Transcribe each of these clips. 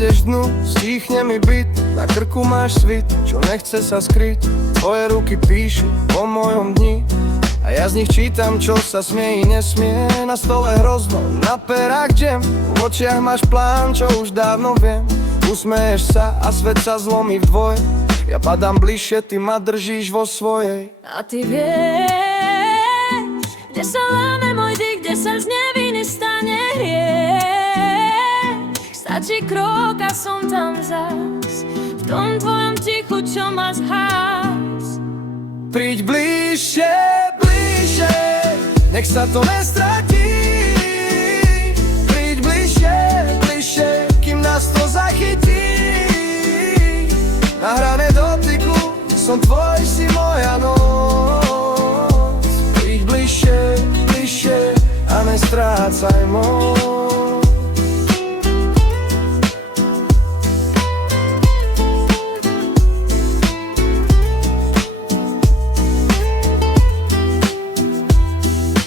pôjdeš dnu, stíchne mi byt. Na krku máš svit, čo nechce sa skryť. Tvoje ruky píšu o mojom dni a ja z nich čítam, čo sa smie i nesmie. Na stole hrozno, na perách džem. V očiach máš plán, čo už dávno viem. Usmeješ sa a svet sa zlomí vdvoj. Ja padám bližšie, ty ma držíš vo svojej. A ty vieš, kde sa láme môj dyk, kde sa z neviny stane hriech. Stačí krok a som tam zas, v tom tvojom tichu, čo ma zhás. Príď bližšie, bližšie, nech sa to nestratí. Príď bližšie, bližšie, kým nás to zachytí. Na hrane dotyku, som tvoj, si moja noc. Príď bližšie, bližšie a nestrácaj moc.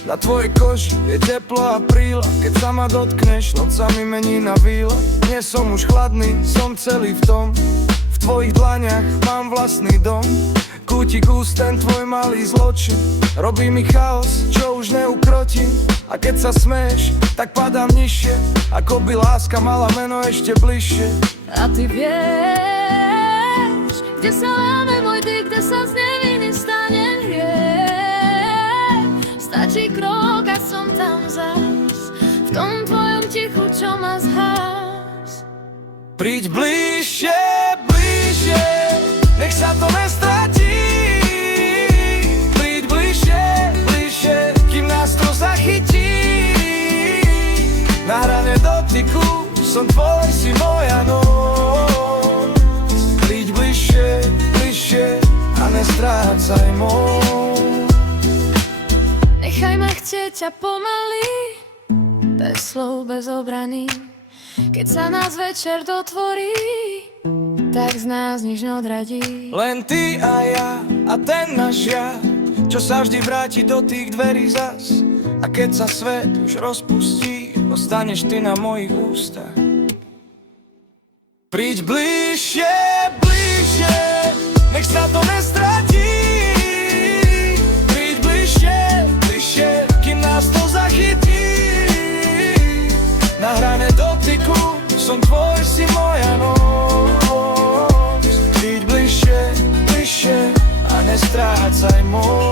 Na tvojej koži je teplo apríla. Keď sa ma dotkneš, noc sa mi mení na víla. Nie som už chladný, som celý v tom. V tvojich dlaniach mám vlastný dom. Kútik úst, ten tvoj malý zločin robí mi chaos, čo už neukrotím. A keď sa smeješ, tak padám nižšie, ako by láska mala meno ešte bližšie. A ty vieš, kde sa láme môj dyk, kde sa z neviny stane hriech. Stačí krok a som tam zas, v tom tvojom tichu, čo ma zhás. Príď bližšie, bližšie, nech sa to nestratí. Príď bližšie, bližšie, kým nás to zachytí. Na hrane dotyku, som tvoj, si moja noc. Príď bližšie, bližšie a nestrácaj moc. Nechaj ma chcieť ťa pomaly, bez slov, bez obrany. Keď sa nás večer dotvorí, tak z nás nič neodradí. Len ty a ja a ten náš ja, čo sa vždy vráti do tých dverí zas. A keď sa svet už rozpustí, ostaneš ty na mojich ústach. Príď bližšie, bližšie, nech sa to nestratí. Príď bližšie, bližšie, kým nás to zachytí. Na hrane dotyku, som tvoj, si moja noc. Príď bližšie, bližšie a nestrácaj moc.